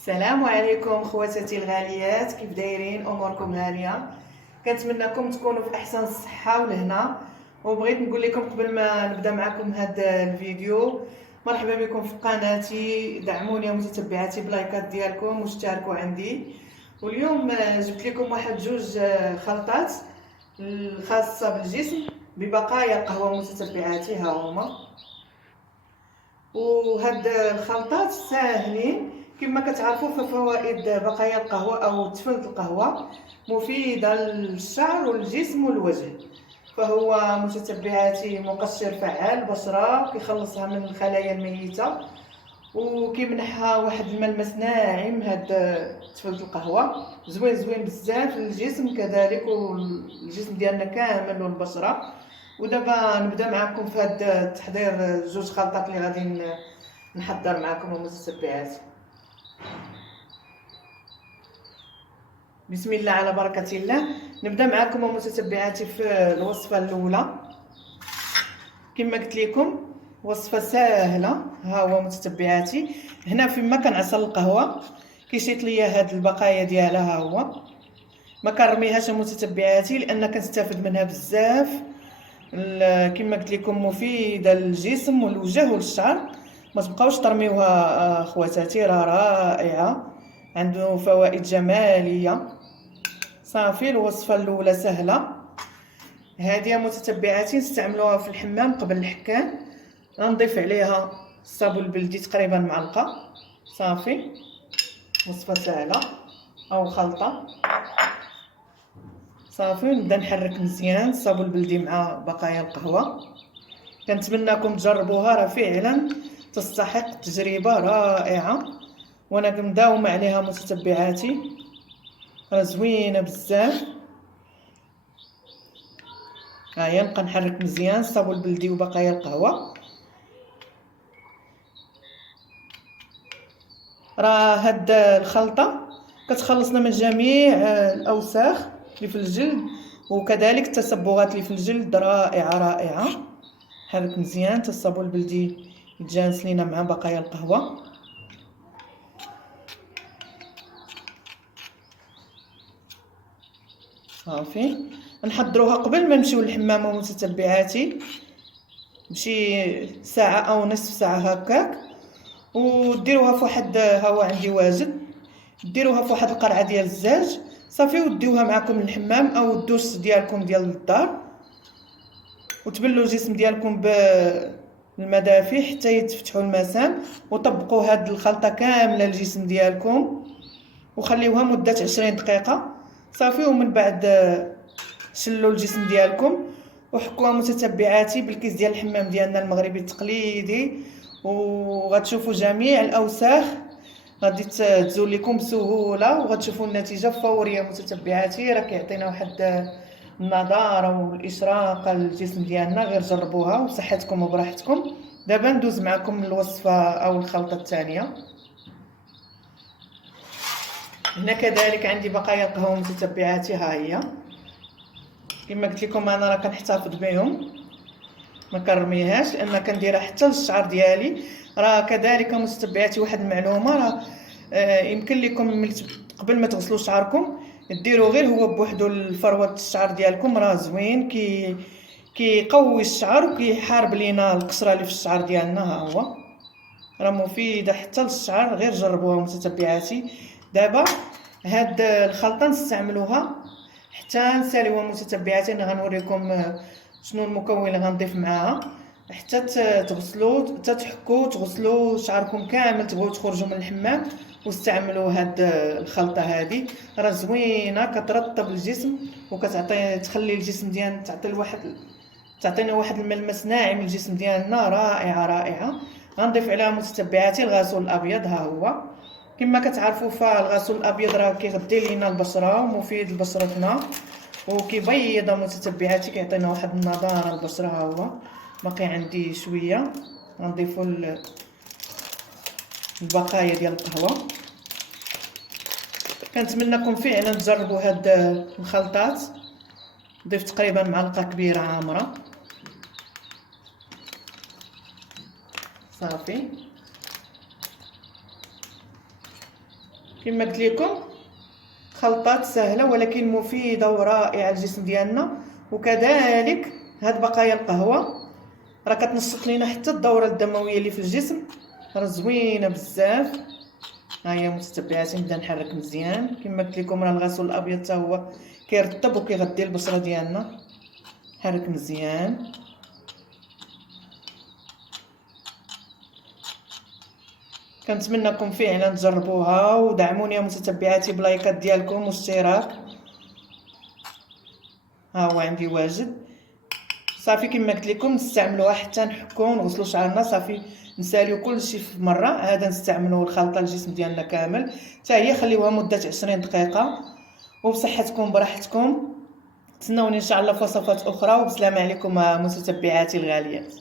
السلام عليكم خواتاتي الغاليات، كيف دايرين؟ اموركم هانيه؟ كنتمنىكم تكونوا في احسن الصحه والهنا. وبغيت نقول لكم قبل ما نبدا معكم هذا الفيديو، مرحبا بكم في قناتي. دعموني يا متتبعاتي بلايكات ديالكم واشتركوا عندي. واليوم جبت لكم واحد جوج خلطات الخاصه بالجسم ببقايا القهوه. متتبعاتي ها هما، وهاد الخلطات ساهلين. كما كتعرفوا ففوائد بقايا القهوه او تفلت القهوه مفيده للشعر والجسم والوجه. فهو متتبعاتي مقشر فعال البشره، كيخلصها من الخلايا الميته وكيمنحها واحد الملمس ناعم. هاد تفلت القهوه زوين زوين بزاف للجسم كذلك، والجسم ديالنا كامل والبشره. ودابا نبدا معكم في هذا التحضير جوج خلطات اللي غادي نحضر معكم المتتبعات. بسم الله على بركه الله. نبدا معكم متتبعاتي في الوصفه الاولى. كما قلت لكم وصفه سهله. ها هو متتبعاتي، هنا فيما كنعصر القهوه كيشيط ليا هاد البقايا ديالها. ها هو ما كنرميهاش متتبعاتي لان كنستافد منها بزاف. كما قلت لكم مفيده للجسم والوجه والشعر. ما تبقاوش ترميوها خواتاتي، راه رائعه، عنده فوائد جماليه. صافي الوصفه الاولى سهله. هذه متتبعاتي نستعملوها في الحمام قبل الحكام. غنضيف عليها الصابون البلدي تقريبا معلقه. صافي وصفه سهله او خلطه. صافي نبدا نحرك مزيان الصابون البلدي مع بقايا القهوه. كنتمنىكم تجربوها، راه فعلا تستحق تجربه رائعه وانا كنداوم عليها متتبعاتي، راه زوينه بزاف. هيا نبقى نحرك مزيان الصابون البلدي وبقايا القهوه. راه هاد الخلطه كتخلصنا من جميع الاوساخ اللي في الجلد وكذلك التصبغات اللي في الجلد. رائعه رائعه. حرك مزيان حتى الصابون البلدي يتجانس لينا مع بقايا القهوه. صافي نحضروها قبل ما نمشيو للحمام متتبعاتي بشي ساعه او نصف ساعه هكاك. وديروها في واحد، ها هو عندي واجد، ديروها في واحد القرعه ديال الزاج. صافي وديوها معكم للحمام او الدوش ديالكم ديال الدار، وتبلوا الجسم ديالكم بالمدافي حتى يتفتحوا المسام. وطبقوا هاد الخلطه كامله للجسم ديالكم وخليوها مده 20 دقيقه. صافي ومن بعد شلوا الجسم ديالكم وحكوها متتبعاتي بالكيس ديال الحمام ديالنا المغربي التقليدي، وغتشوفوا جميع الاوساخ غادي تزول لكم بسهوله وغتشوفوا النتيجه فوريه متتبعاتي. راه كيعطينا واحد النضاره والاشراقه للجسم ديالنا. غير جربوها وصحتكم وبراحتكم. دابا ندوز معكم الوصفه او الخلطه الثانيه. هنا كذلك عندي بقايا القهوه متتبعاتي، ها هي. كما قلت لكم انا راه كنحتفظ بهم، ما كنرميهاش لان كنديرها حتى للشعر ديالي. راه كذلك متتبعاتي واحد المعلومه، راه يمكن لكم قبل ما تغسلوا شعركم ديروا غير هو بوحدو الفروه الشعر ديالكم. راه زوين كيقوي الشعر وكيحارب لينا القشره اللي في الشعر ديالنا. ها هو راه مفيده حتى للشعر، غير جربوها متتبعاتي. دابا هاد الخلطه نستعملوها حتى نساليوها متتبعاتي. انا غنوريكم شنو المكون اللي غنضيف معاها حتى تغسلوا حتى تحكوا تغسلوا شعركم كامل. تبغوا تخرجوا من الحمام واستعملوا هاد الخلطه هذه. راه زوينه كترطب الجسم وكتعطي تخلي الجسم ديالنا تعطينا واحد الملمس ناعم للجسم ديالنا. رائعه رائعه. غنضيف عليها متتبعاتي الغسول الابيض. ها هو كما كتعرفوا فالغسول الابيض راه كيغذي لينا البشره ومفيد لبشرتنا وكيبيض متتبعاتي، كيعطينا واحد النضاره للبشره. ها هو باقي عندي شويه غنضيفوا البقايا ديال القهوه. كنتمنىكم فعلا تجربوا هاد الخلطات. ضيف تقريبا معلقه كبيره عامره. صافي كما قلت لكم خلطات سهله ولكن مفيده ورائعه للجسم ديالنا. وكذلك هاد بقايا القهوه راه كتنشط لينا حتى الدوره الدمويه اللي في الجسم، راه زوينه بزاف. ها هي متتبعاتي نبدا نحرك مزيان. كما قلت لكم راه الغسول الابيض حتى هو كيرطب وكيغذي البشره ديالنا. حرك مزيان. كنتمنىكم فعلا تجربوها ودعموني يا متتبعاتي بلايكات ديالكم واشتراك. ها هو عندي واجد صافي. كما قلت لكم نستعملوها حتى نحكو ونغسلوا شعرنا صافي، نساليو كلشي في مره. هذا نستعملوا الخلطه للجسم ديالنا كامل حتى هي. خليوها مده 20 دقيقه وبصحتكم براحتكم. تسناوني ان شاء الله في وصفات اخرى، وبسلامه عليكم متتبعاتي الغاليات.